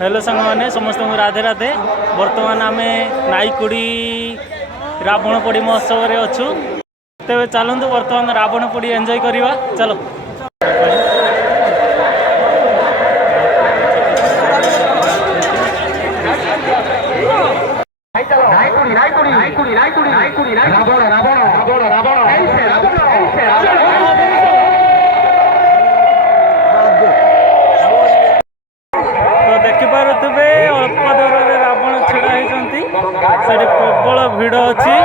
Hello सांग मैंने समस्त राधे राधे। बर्तमान आम नाईकुड़ी रावण पोड़ी महोत्सव रे अच्छु। तेज चलतु बर्तमान रावण पोड़ी एंजॉय करवा चलो। देखिपे अल्प दूर में रावण छिड़ा होती प्रबल भिड़ अच्छी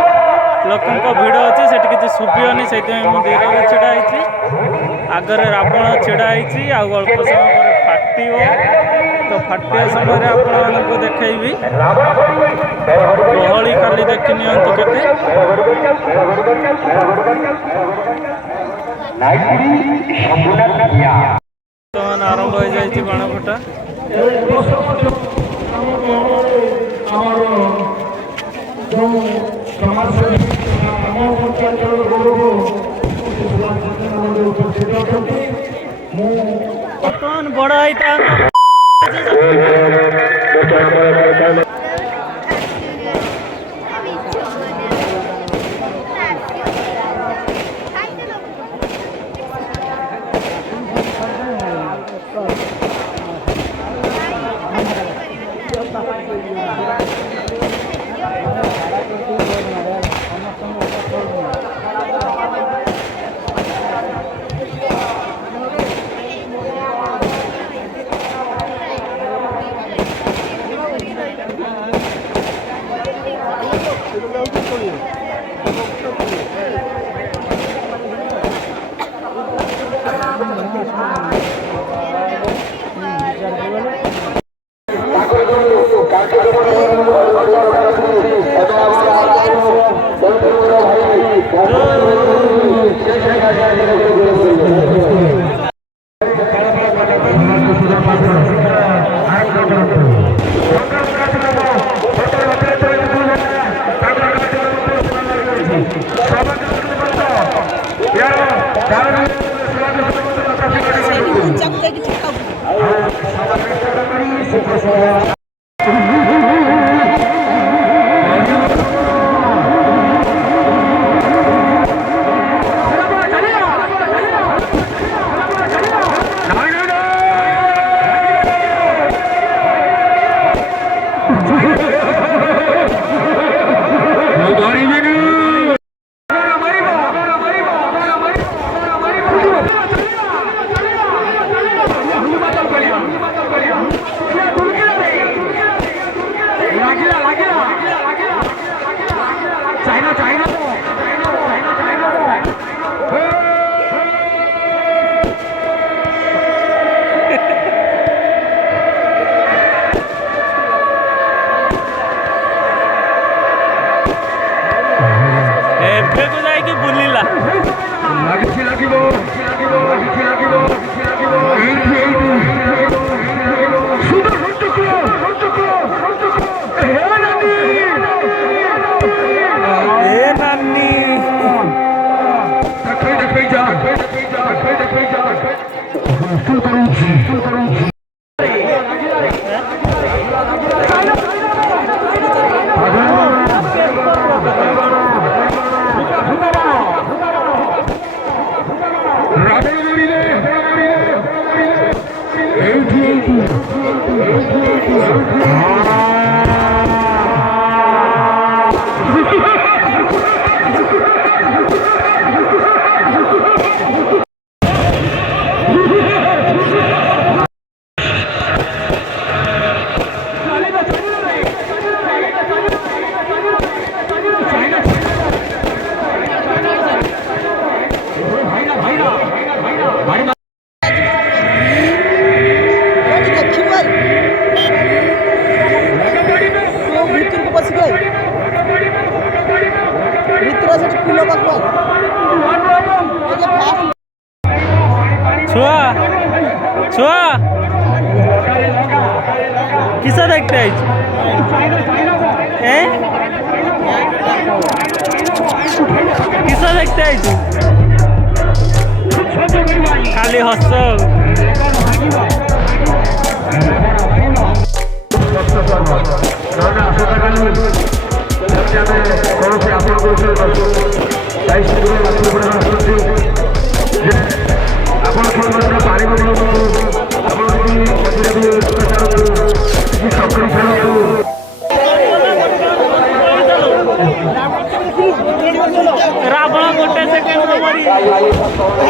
लोकों भिड़ अच्छी से किसी शुभनी से दूर में छिड़ा आगरे रावण छिड़ा अल्प समय पर फाटिव तो फाटिया समय आपको देखी गहली खाली देखी नियंतु केते बर्तमान आरंभ हो जाए बाण फुटा। बर्तमान बड़ छुआ छुआ किसा देखते हैं किसा देखते हैं खाली हस Hey,